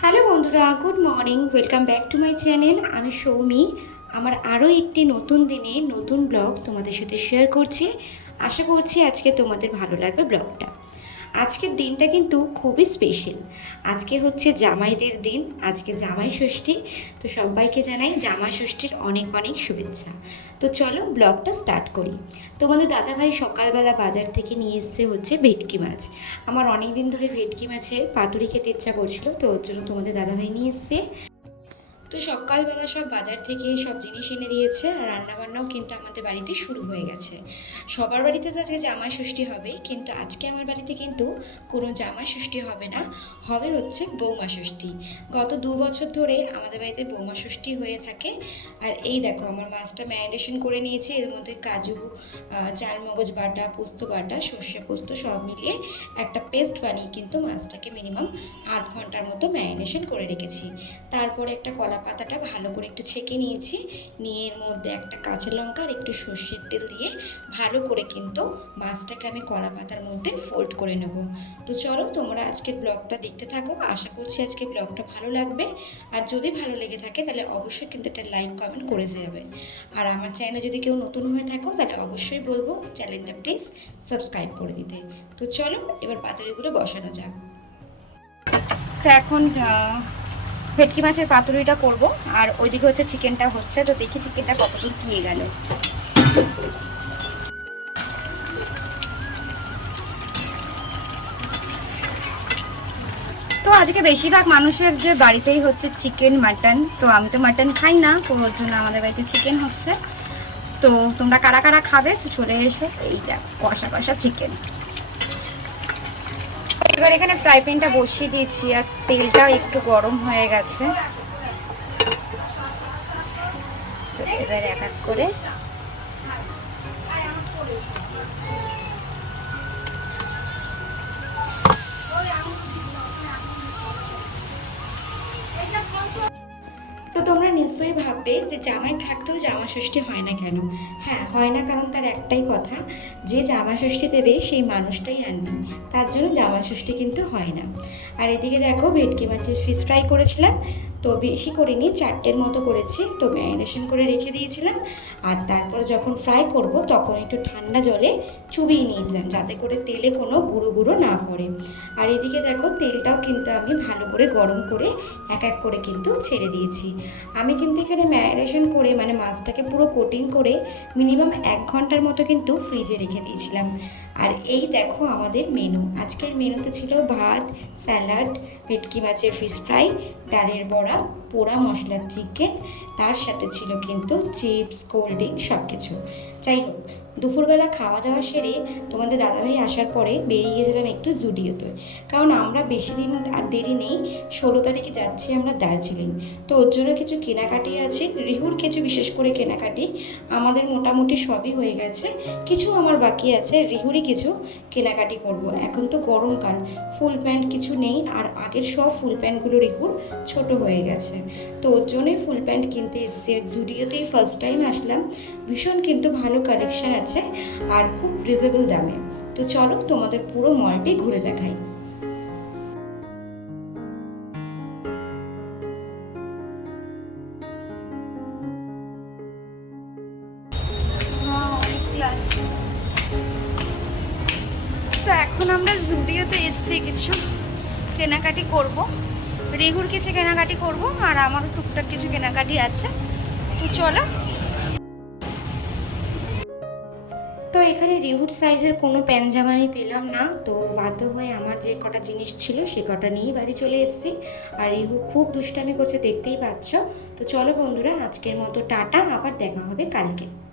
Hello বন্ধুরা, good morning, welcome back to my channel. আমি সৌমি। আমার আরও একটি নতুন দিনে নতুন ব্লগ তোমাদের সাথে শেয়ার করছি। আশা করছি আজকে তোমাদের ভালো লাগবে ব্লগটা। আজকের দিনটা কিন্তু খুবই স্পেশাল। আজকে হচ্ছে জামাইদের দিন, আজকে জামাই ষষ্ঠী। তো সবাইকে জানাই জামাই ষষ্ঠীর অনেক অনেক শুভেচ্ছা। তো চলো ব্লগটা স্টার্ট করি। তোমাদের দাদাভাই সকালবেলা বাজার থেকে নিয়ে এসছে হচ্ছে ভেটকি মাছ। আমার অনেক দিন ধরে ভেটকি মাছের পাতুরি খেতে ইচ্ছা করছিল, তো ওর জন্য তোমাদের দাদাভাই নিয়ে এসছে। তো সকালবেলা সব বাজার থেকে সব জিনিস এনে দিয়েছে, আর রান্নাবান্নাও কিন্তু আমাদের বাড়িতে শুরু হয়ে গেছে। সবার বাড়িতে তো আজকে জামাই ষষ্ঠী হবে, কিন্তু আজকে আমার বাড়িতে কিন্তু কোনো জামাই ষষ্ঠী হবে না, হবে হচ্ছে বৌমা ষষ্ঠী। গত 2 বছর ধরে আমাদের বাড়িতে বৌমা ষষ্ঠী হয়ে থাকে। আর এই দেখো আমার মাছটা ম্যারিনেশন করে নিয়েছি, এর মধ্যে কাজু, চালমগজ বাটা, পোস্ত বাটা, সর্ষে পোস্ত সব মিলিয়ে একটা পেস্ট বানিয়ে কিন্তু মাছটাকে মিনিমাম আধ ঘন্টার মতো ম্যারিনেশন করে রেখেছি। তারপরে একটা কলা পাতাটা ভালো করে একটু ছেঁকে নিয়েছি, নিয়ে এর মধ্যে একটা কাঁচা লঙ্কা আর একটু সর্ষের তেল দিয়ে ভালো করে কিন্তু মাছটাকে আমি কলা পাতার মধ্যে ফোল্ড করে নেব। তো চলো তোমরা আজকের ব্লগটা দেখতে থাকো, আশা করছি আজকে ব্লগটা ভালো লাগবে। আর যদি ভালো লেগে থাকে তাহলে অবশ্যই কিন্তু একটা লাইক কমেন্ট করে যাবে। আর আমার চ্যানেলে যদি কেউ নতুন হয়ে থাকো তাহলে অবশ্যই বলবো চ্যানেলটা প্লিজ সাবস্ক্রাইব করে দিতে। তো চলো এবার পাতুরিগুলো বসানো যাক। তো এখন ভেটকি মাছের পাতুরিটা করব, আর ওইদিকে হচ্ছে চিকেনটা হচ্ছে। তো দেখি চিকেনটা কতদূর দিয়ে গেল। তো আজকে বেশিরভাগ মানুষের যে বাড়িতেই হচ্ছে চিকেন মাটন, তো আমি তো মাটন খাই না, তো ওর জন্য আমাদের বাড়িতে চিকেন হচ্ছে। তো তোমরা কারা কারা খাবে চলে এসো। এই দেখ কষা কষা চিকেন। এবার এখানে ফ্রাই প্যানটা বসিয়ে দিয়েছি, আর তেলটাও একটু গরম হয়ে গেছে। তো এবার এক এক করে তো তোমরা নিশ্চয়ই ভাববে যে জামাই থাকতেও জামা ষষ্ঠী হয় না কেন। হ্যাঁ, হয় না, কারণ তার একটাই কথা, যে জামা ষষ্ঠী দেবে সেই মানুষটাই আনবে, তার জন্য জামা ষষ্ঠী কিন্তু হয় না। আর এদিকে দেখো ভেটকি মাছের ফিশ ফ্রাই করেছিলাম, তো বেশি করিনি, 4টের মতো করেছি, তো ম্যারিনেশন করে রেখে দিয়েছিলাম। আর তারপর যখন ফ্রাই করব তখন একটু ঠান্ডা জলে চুবিয়ে নিয়েছিলাম, যাতে করে তেলে কোনো গুঁড়ো গুঁড়ো না পড়ে। আর এদিকে দেখো তেলটাও কিন্তু আমি ভালো করে গরম করে এক এক করে কিন্তু ছেড়ে দিয়েছি। আমি কিন্তু এখানে ম্যারিনেশন করে মানে মাছটাকে পুরো কোটিং করে মিনিমাম 1 ঘন্টার মতো কিন্তু ফ্রিজে রেখে দিয়েছিলাম। আর এই দেখো আমাদের মেনু। আজকের মেনুতে ছিল ভাত, স্যালাড, ভেটকি মাছের ফিশ ফ্রাই, ডালের বড়া, পোড়া মশলার চিকেন, তার সাথে ছিল কিন্তু চিপস, কোল্ড ড্রিঙ্ক সব কিছু। যাই হোক, দুপুরবেলা খাওয়া দাওয়া সেরে তোমাদের দাদাভাই আসার পরে বেরিয়ে গেছিলাম একটু জুডিওতে, কারণ আমরা বেশি দিন আর দেরি নেই, 16 তারিখে যাচ্ছি আমরা দার্জিলিং। তো ওর জন্য কিছু কেনাকাটি আছে, রিহুর কিছু বিশেষ করে কেনাকাটি, আমাদের মোটামুটি সবই হয়ে গেছে, কিছু আমার বাকি আছে, রিহুরই কিছু কেনাকাটি করব। এখন তো গরমকাল, ফুল প্যান্ট কিছু নেই, আর আগের সব ফুল প্যান্টগুলো রিহুর ছোট হয়ে গেছে, তো ওর জন্যই ফুল প্যান্ট কিনতে এসেছি। আর জুডিওতেই ফার্স্ট টাইম আসলাম, ভীষণ কিন্তু ভালো কালেকশন আছে আর খুব রিজনেবল দামে। তো চলো তোমাদের পুরো মলটি ঘুরে দেখাই। তো এখন আমরা জুডিওতে এসেছি কিছু কেনাকাটি করব, রেহুর কিছু কেনাকাটি করব, আর আমারও টুকটাক কিছু কেনাকাটি আছে। তো চলো। তো এখানে রিহুর সাইজের কোনো প্যান্ট জামা আমি পেলাম না, তো বাধ্য হয়ে আমার যে কটা জিনিস ছিল সে কটা নিয়েই বাড়ি চলে এসেছি। আর রিহু খুব দুষ্টামি করছে, দেখতেই পাচ্ছ। তো চলো বন্ধুরা, আজকের মতো টাটা, আবার দেখা হবে কালকে।